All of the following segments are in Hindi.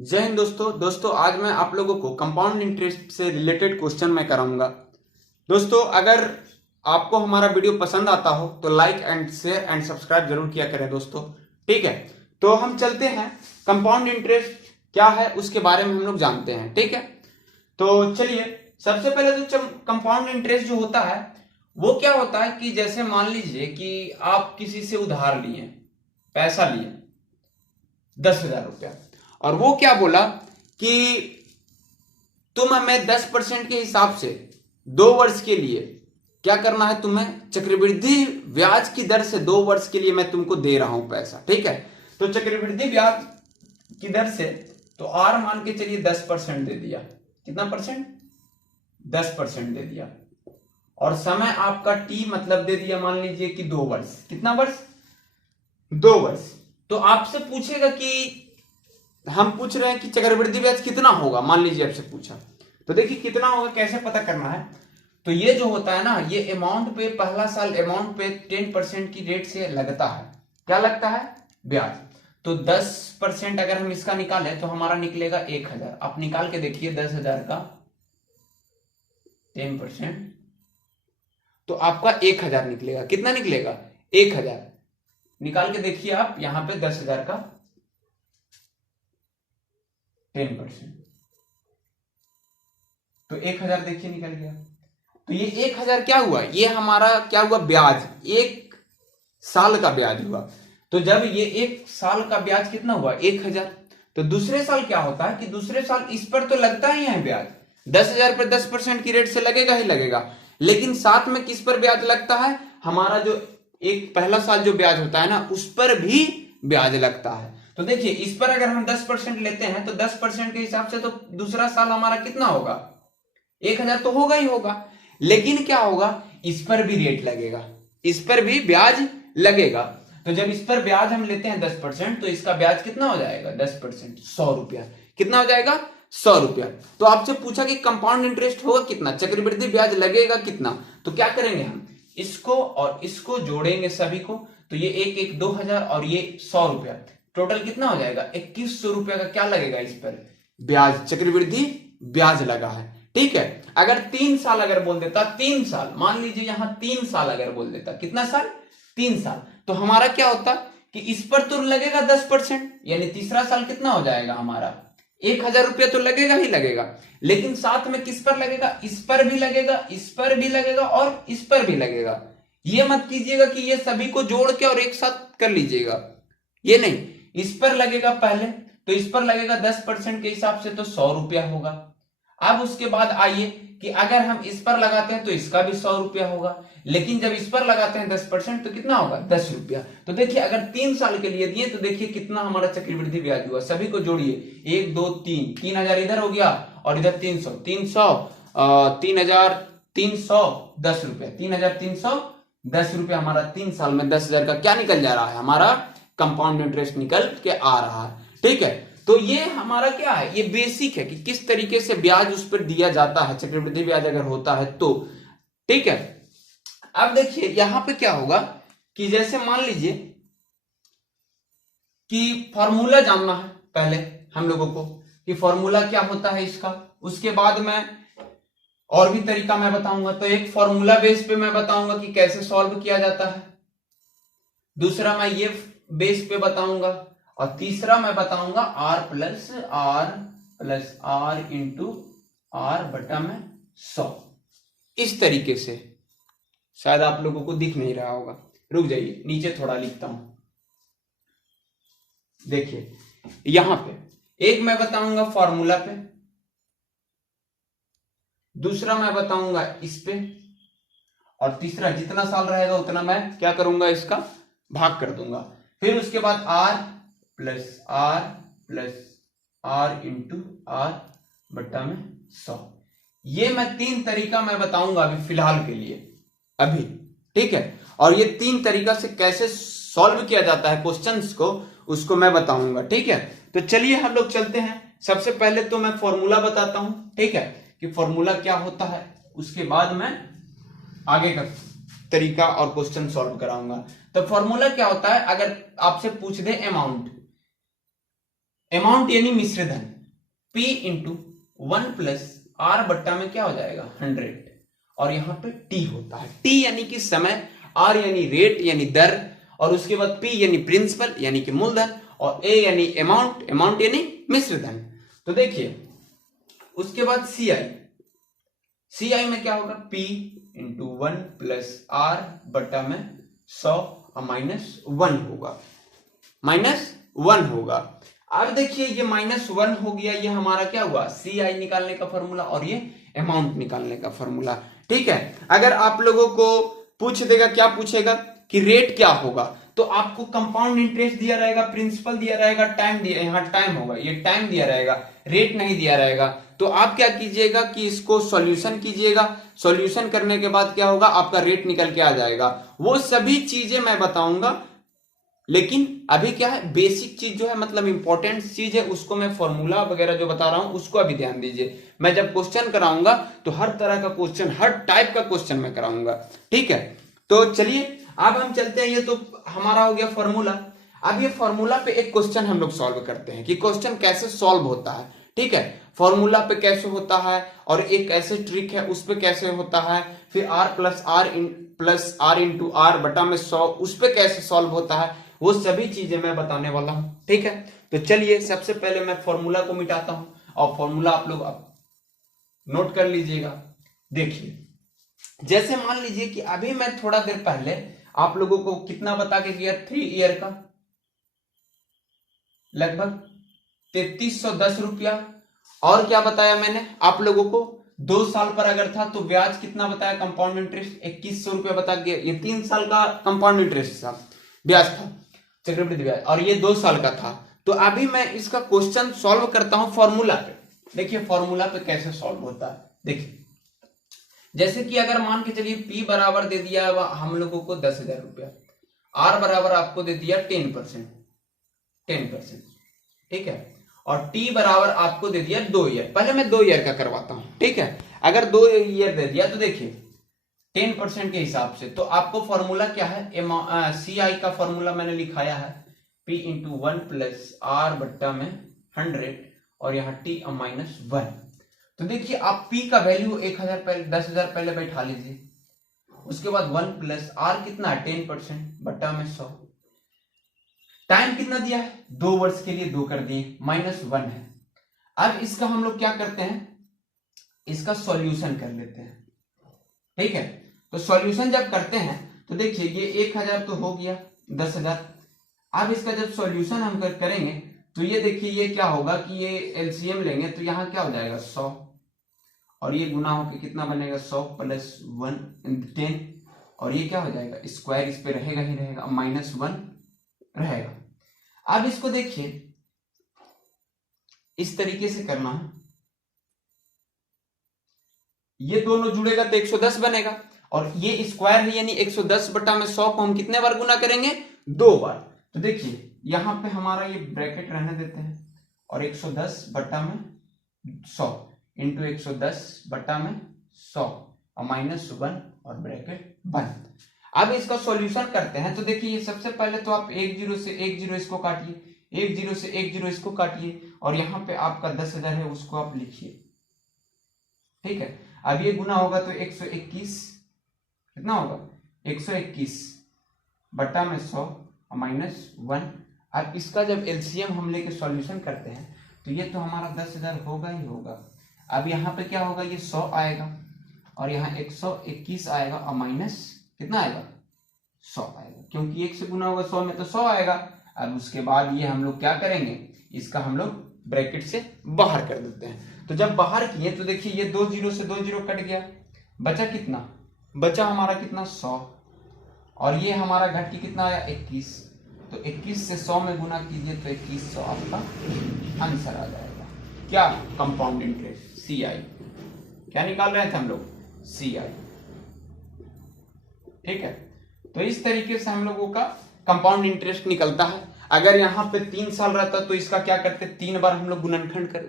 जय हिंद दोस्तों आज मैं आप लोगों को कंपाउंड इंटरेस्ट से रिलेटेड क्वेश्चन मैं कराऊंगा। दोस्तों अगर आपको हमारा वीडियो पसंद आता हो तो like and share and subscribe जरूर किया करें दोस्तों। ठीक है, तो हम चलते हैं कंपाउंड इंटरेस्ट क्या है उसके बारे में हम लोग जानते हैं। ठीक है, तो चलिए सबसे पहले तो कंपाउंड इंटरेस्ट जो होता है वो क्या होता है कि जैसे मान लीजिए कि आप किसी से उधार लिए, पैसा लिए 10,000 रुपया, और वो क्या बोला कि तुम हमें 10% के हिसाब से 2 वर्ष के लिए क्या करना है, तुम्हें चक्रवृद्धि ब्याज की दर से 2 वर्ष के लिए मैं तुमको दे रहा हूं पैसा। ठीक है, तो चक्रवृद्धि ब्याज की दर से तो आर मान के चलिए 10% दे दिया। कितना परसेंट? 10% दे दिया। और समय आपका टी मतलब दे दिया मान लीजिए कि 2 वर्ष। कितना वर्ष? 2 वर्ष। तो आपसे पूछेगा कि हम पूछ रहे हैं कि चक्रवृद्धि ब्याज कितना होगा, मान लीजिए आपसे पूछा, तो देखिए कितना होगा कैसे पता करना है। तो ये जो होता है ना, ये अमाउंट पे पहला साल अमाउंट पे 10% की रेट से लगता है। क्या लगता है? ब्याज। तो 10% अगर हम इसका निकालें तो हमारा निकलेगा 1,000। आप निकाल के देखिए 10,000 का 10%, तो आपका 1,000 निकलेगा। कितना निकलेगा? 1,000। निकाल के देखिए आप यहां पे 10,000 का 10%, तो 1,000 देखिए निकल गया। तो ये 1,000 क्या हुआ? ये हमारा क्या हुआ? ब्याज। 1 साल का ब्याज हुआ। तो जब ये 1 साल का ब्याज कितना हुआ? 1,000। तो दूसरे साल क्या होता है कि दूसरे साल इस पर तो लगता ही है ब्याज, 10,000 पर 10% की रेट से लगेगा ही लगेगा, लेकिन साथ में किस पर ब्याज लगता है? हमारा जो एक पहला साल जो ब्याज होता है ना, उस पर भी ब्याज लगता है। तो देखिए इस पर अगर हम 10% लेते हैं तो 10% के हिसाब से तो दूसरा साल हमारा कितना होगा? 1,000 तो होगा ही होगा, लेकिन क्या होगा? इस पर भी रेट लगेगा, इस पर भी ब्याज लगेगा। तो जब इस पर ब्याज हम लेते हैं 10%, तो इसका ब्याज कितना हो जाएगा? 10% 100 रुपया। कितना हो जाएगा? 100 रुपया। तो आपसे पूछा कि कंपाउंड इंटरेस्ट होगा कितना, चक्रवृद्धि ब्याज लगेगा कितना, तो क्या करेंगे हम इसको और इसको जोड़ेंगे सभी को। तो ये एक एक 2,000 और ये 100 रुपया, टोटल कितना हो जाएगा? 2,100 रुपया का क्या लगेगा इस पर? ब्याज, चक्रवृद्धि ब्याज लगा है। ठीक है, अगर 3 साल अगर बोल देता, 3 साल मान लीजिए, यहां 3 साल अगर बोल देता, कितना साल? 3 साल, तो हमारा क्या होता कि इस पर तो लगेगा 10%, यानी तीसरा साल कितना हो जाएगा हमारा? 1,000 रुपया तो लगेगा ही लगेगा, लेकिन साथ में किस पर लगेगा? इस पर भी लगेगा, इस पर भी लगेगा और इस पर भी लगेगा। ये मत कीजिएगा कि ये सभी को जोड़ के और एक साथ कर लीजिएगा, ये नहीं। इस पर लगेगा पहले, तो इस पर लगेगा 10% के हिसाब से तो 100 रुपया होगा। अब उसके बाद आइए कि अगर हम इस पर लगाते हैं तो इसका भी 100 रुपया होगा, लेकिन जब इस पर लगाते हैं 10% तो कितना होगा? 10 रुपया। तो देखिए अगर 3 साल के लिए दिए तो देखिए कितना हमारा चक्रवृद्धि ब्याज हुआ। सभी को जोड़िए, 1 2 3, 3,000 इधर हो गया और इधर 300, 3,310 रुपया, 3,310 रुपया हमारा 3 साल में 10,000 का क्या निकल जा रहा है? हमारा कंपाउंड इंटरेस्ट निकल के आ रहा है। ठीक है, तो ये हमारा क्या है? ये बेसिक है कि किस तरीके से ब्याज उस पर दिया जाता है, चक्रवृद्धि ब्याज अगर होता है तो। ठीक है, अब देखिए यहां पे क्या होगा कि जैसे मान लीजिए कि फॉर्मूला जानना है पहले हम लोगों को कि फॉर्मूला क्या होता है इसका, उसके बाद मैं और भी तरीका मैं बताऊंगा। तो एक फॉर्मूला बेस पे मैं बताऊंगा कि कैसे सॉल्व किया जाता है, दूसरा मैं ये बेस पे बताऊंगा, और तीसरा मैं बताऊंगा R plus R into R बटा में 100। इस तरीके से शायद आप लोगों को दिख नहीं रहा होगा, रुक जाइए नीचे थोड़ा लिखता हूं। देखिए यहां पे एक मैं बताऊंगा फॉर्मूला पे, दूसरा मैं बताऊंगा इस पे, और तीसरा जितना साल रहेगा उतना मैं क्या करूंगा? इसका भाग कर दूंगा। फिर उसके बाद R plus R into R बट्टा में 100। ये मैं 3 तरीका मैं बताऊंगा अभी फिलहाल के लिए अभी। ठीक है, और ये 3 तरीका से कैसे सॉल्व किया जाता है क्वेश्चंस को, उसको मैं बताऊंगा। ठीक है, तो चलिए हम लोग चलते हैं। सबसे पहले तो मैं फॉर्मूला बताता हूं, ठीक है, कि फॉर्मूला क्या होता है, उसके बाद मैं आगे का तरीका और क्वेश्चन सॉल्व कराऊंगा। तो फॉर्मूला क्या होता है? अगर आपसे पूछ दे अमाउंट, अमाउंट यानी मिश्र धन, P इंटू 1 प्लस R बट्टा में क्या हो जाएगा 100, और यहां पे T होता है, T यानी कि समय, R यानी रेट यानी दर, और उसके बाद P यानी प्रिंसिपल यानी कि मूलधन, और A यानी अमाउंट, अमाउंट यानी मिश्र धन। तो देखिए उसके बाद CI में क्या होगा P इंटू 1 प्लस R बट्टा में 100 और -1 होगा, -1 होगा। अब देखिए ये -1 हो गया, ये हमारा क्या हुआ CI निकालने का फॉर्मूला और ये अमाउंट निकालने का फॉर्मूला। ठीक है, अगर आप लोगों को पूछ देगा, क्या पूछेगा कि रेट क्या होगा, तो आपको कंपाउंड इंटरेस्ट दिया रहेगा, प्रिंसिपल दिया रहेगा, टाइम दिया, यहाँ टाइम होगा, ये टाइम दिया रहेगा, रेट नहीं दिया रहेगा। तो आप क्या कीजिएगा कि इसको सॉल्यूशन कीजिएगा, सॉल्यूशन करने के बाद क्या होगा आपका रेट निकल के आ जाएगा। वो सभी चीजें मैं बताऊंगा, लेकिन अभी क्या है बेसिक चीज जो है मतलब इंपॉर्टेंट चीज है, उसको मैं फॉर्मूला वगैरह जो बता रहा हूं उसको अभी ध्यान दीजिए। मैं जब क्वेश्चन कराऊंगा तो हर तरह का क्वेश्चन, हर टाइप का क्वेश्चन मैं कराऊंगा। ठीक है, तो चलिए अब हम चलते हैं, ये तो हमारा हो गया फॉर्मूला। अब ये फॉर्मूला पे एक क्वेश्चन हम लोग सॉल्व करते हैं कि क्वेश्चन कैसे सॉल्व होता है। ठीक है, फॉर्मूला पे कैसे होता है, और एक ऐसे ट्रिक है उस पे कैसे होता है, फिर प्लस आर इंटू आर बटा में 100 उस पे कैसे सॉल्व होता है, वो सभी चीजें मैं बताने वाला हूं। ठीक है, तो चलिए सबसे पहले मैं फॉर्मूला को मिटाता हूं, और फॉर्मूला आप लोग नोट कर लीजिएगा। देखिए जैसे मान लीजिए कि अभी मैं थोड़ा देर पहले आप लोगों को कितना बता के गया 3 ईयर का लगभग 3310 रुपया, और क्या बताया मैंने आप लोगों को 2 साल पर अगर था तो ब्याज कितना बताया, कंपाउंड इंटरेस्ट 2100 रुपया बता गया। ये 3 साल का कंपाउंड इंटरेस्ट था, ब्याज था, चक्रवृद्धि ब्याज, और ये 2 साल का था। तो अभी मैं इसका क्वेश्चन सॉल्व करता हूं फॉर्मूला पे। देखिए फॉर्मूला पे कैसे सॉल्व होता है। देखिए जैसे कि अगर मान के चलिए P बराबर दे दिया हम लोगों को 10,000 रुपया, R बराबर आपको दे दिया 10%, ठीक है, और T बराबर आपको दे दिया 2 ईयर। पहले मैं 2 ईयर का करवाता हूं। ठीक है, अगर 2 ईयर दे दिया तो देखिए 10% के हिसाब से तो आपको फॉर्मूला क्या है, CI का फॉर्मूला मैंने लिखाया है P इंटू 1 प्लस R बट्टा में 100, और यहाँ T -1। तो देखिए आप P का वैल्यू 1000 पहले 10,000 पहले बैठा लीजिए, उसके बाद 1 प्लस R कितना है 10% बट्टा में 100। टाइम कितना दिया है 2 वर्ष के लिए 2 कर दिए, -1 है। अब इसका हम लोग क्या करते हैं, इसका सॉल्यूशन कर लेते हैं। ठीक है, तो सॉल्यूशन जब करते हैं तो देखिए ये 1000 तो हो गया 10,000। अब इसका जब सॉल्यूशन हम करेंगे तो ये देखिए ये क्या होगा कि ये एलसीएम लेंगे तो यहाँ क्या हो जाएगा 100, और ये गुना होकर कितना बनेगा 100 प्लस 1 10, और ये क्या हो जाएगा स्क्वायर, इस पे रहेगा ही रहेगा, -1 रहेगा। अब इसको देखिए इस तरीके से करना है, ये दोनों जुड़ेगा तो 110 बनेगा, और ये स्क्वायर है यानी 110 बटा में 100 को हम कितने बार गुना करेंगे 2 बार। तो देखिए यहां पे हमारा ये ब्रैकेट रहने देते हैं, और 110 बटा में 100 इंटू 110 बटा में 100 और -1 और ब्रैकेट बंद। अब इसका सॉल्यूशन करते हैं तो देखिए ये सबसे पहले तो आप 10 से 10 इसको काटिए, 10 से 10 इसको काटिए, और यहाँ पे आपका 10,000 है उसको आप लिखिए। ठीक है, अब ये गुना होगा तो 121 कितना होगा 121 बटा में 100 और -1। अब इसका जब एलसीएम हम लेके सॉल्यूशन करते हैं तो ये तो हमारा 10,000 होगा ही होगा। अब यहाँ पे क्या होगा, ये 100 आएगा, और यहाँ 121 आएगा, और माइनस कितना आएगा 100 आएगा, क्योंकि 1 से गुना होगा 100 में तो 100 आएगा। अब उसके बाद ये हम लोग क्या करेंगे, इसका हम लोग ब्रैकेट से बाहर कर देते हैं। तो जब बाहर किए तो देखिए ये 2 0 से 2 0 कट गया, बचा कितना, बचा हमारा कितना 100, और ये हमारा घटी कितना आया 21। तो 21 से 100 में गुना कीजिए तो 2100 आपका आंसर आ जाएगा। क्या, कंपाउंड इंटरेस्ट CI। क्या निकाल रहे थे हम लोग, CI। ठीक है, तो इस तरीके से हम लोगों का कंपाउंड इंटरेस्ट निकलता है। अगर यहाँ पे 3 साल रहता तो इसका क्या करते, 3 बार हम लोग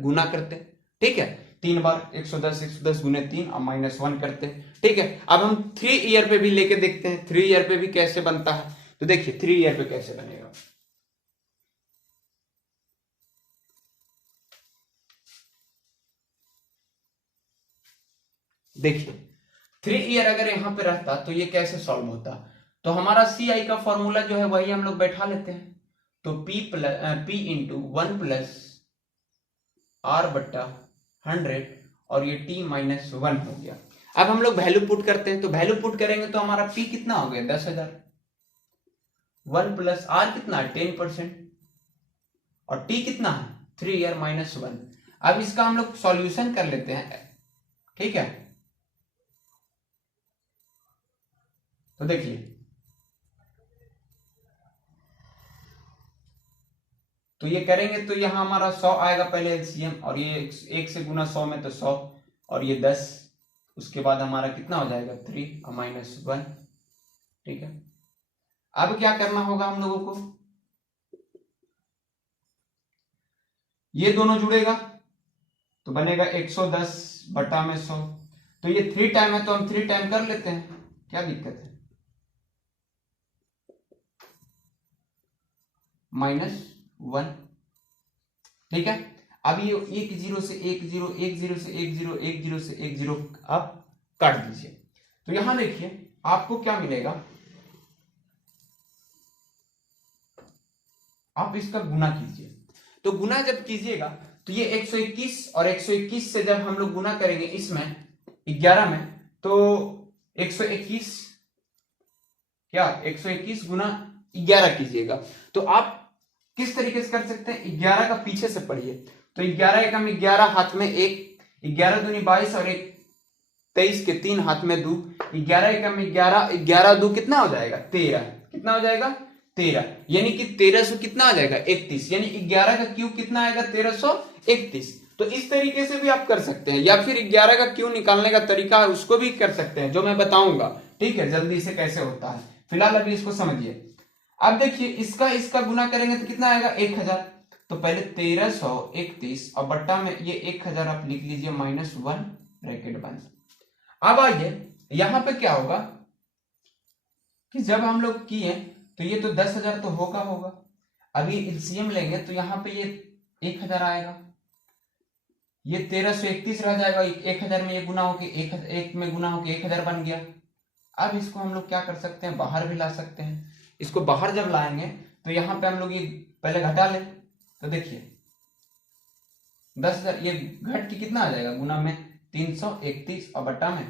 गुना करते। ठीक है, 3 बार 110 गुने 3 और -1 करते। ठीक है, अब हम 3 ईयर पे भी लेके देखते हैं 3 ईयर पे भी कैसे बनता है। तो देखिए 3 ईयर पे कैसे बनेगा। देखिए 3 ईयर अगर यहाँ पे रहता तो ये कैसे सॉल्व होता, तो हमारा सी आई का फॉर्मूला जो है वही हम लोग बैठा लेते हैं, तो P इंटू 1 प्लस R बट्टा 100 और ये T माइनस 1 हो गया। अब हम लोग वैल्यू पुट करते हैं, तो वैल्यू पुट करेंगे तो हमारा P कितना हो गया 10,000, 1 प्लस R कितना है 10% और T कितना है 3 ईयर माइनस 1। अब इसका हम लोग सॉल्यूशन कर लेते हैं, ठीक है। तो देखिए तो ये करेंगे तो यहां हमारा 100 आएगा पहले एलसीएम, और ये 1 से गुना 100 में तो 100 और ये 10, उसके बाद हमारा कितना हो जाएगा 3 और माइनस 1, ठीक है। अब क्या करना होगा हम लोगों को, ये दोनों जुड़ेगा तो बनेगा 110 बटा में 100, तो ये 3 टाइम है तो हम 3 टाइम कर लेते हैं, क्या दिक्कत है, -1, ठीक है। अब ये 1 0 से 1 0 1 0 से 1 0 1 0 से 1 0 आप काट दीजिए, तो यहां देखिए आपको क्या मिलेगा, आप इसका गुना कीजिए, तो गुना जब कीजिएगा तो ये 121 और 121 से जब हम लोग गुना करेंगे इसमें 11 में, तो 121 क्या 121 गुना 11 कीजिएगा, तो आप किस तरीके से कर सकते हैं, 11 का पीछे से पढ़िए, तो 11 एकम 11 हाथ में 1, 11 दूनी 22 और 1 23 के 3 हाथ में 2, 11 एकम 11, 11 2 कितना हो जाएगा 13, कितना हो जाएगा 13, यानी कि 1300 कितना आ जाएगा 31, यानी 11 का क्यूब कितना आएगा 1331। तो इस तरीके से भी आप कर सकते हैं, या फिर 11 का क्यूब निकालने का तरीका है उसको भी कर सकते हैं, जो मैं बताऊंगा, ठीक है, जल्दी से कैसे होता है। फिलहाल अभी इसको समझिए। अब देखिए इसका गुना करेंगे तो कितना आएगा 1000, तो पहले 1331 और बट्टा में ये 1000 आप लिख लीजिए -1 ब्रैकेट बंद। अब आइए यहां पे क्या होगा कि जब हम लोग किए तो ये तो 10,000 तो होगा, अभी एलसीएम लेंगे तो यहाँ पे ये 1000 आएगा, ये 1331 रह जाएगा, 1000 में ये गुना होके 1 में गुना होके 1000 बन गया। अब इसको हम लोग क्या कर सकते हैं, बाहर भी ला सकते हैं। इसको बाहर जब लाएंगे तो यहाँ पे हम लोग ये पहले घटा ले, तो देखिए 10,000 ये घट के कितना आ जाएगा, गुना में 331 और बट्टा में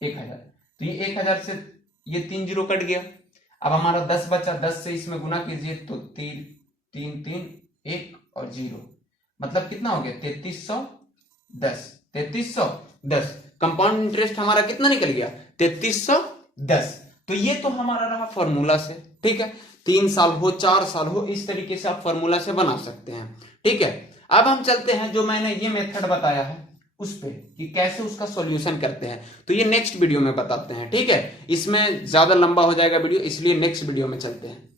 1000, तो ये 1000 से ये 3 0 कट गया। अब हमारा 10 बचा, 10 से इसमें गुना कीजिए तो 3 3 3 1 और 0, मतलब कितना हो गया 3310, 3310 कंपाउंड इंटरेस्ट हमारा कितना निकल गया 3310। तो ये तो हमारा रहा फॉर्मूला से, ठीक है, 3 साल हो 4 साल हो इस तरीके से आप फॉर्मूला से बना सकते हैं, ठीक है। अब हम चलते हैं जो मैंने ये मेथड बताया है उस पे कि कैसे उसका सॉल्यूशन करते हैं, तो ये नेक्स्ट वीडियो में बताते हैं, ठीक है। इसमें ज्यादा लंबा हो जाएगा वीडियो, इसलिए नेक्स्ट वीडियो में चलते हैं।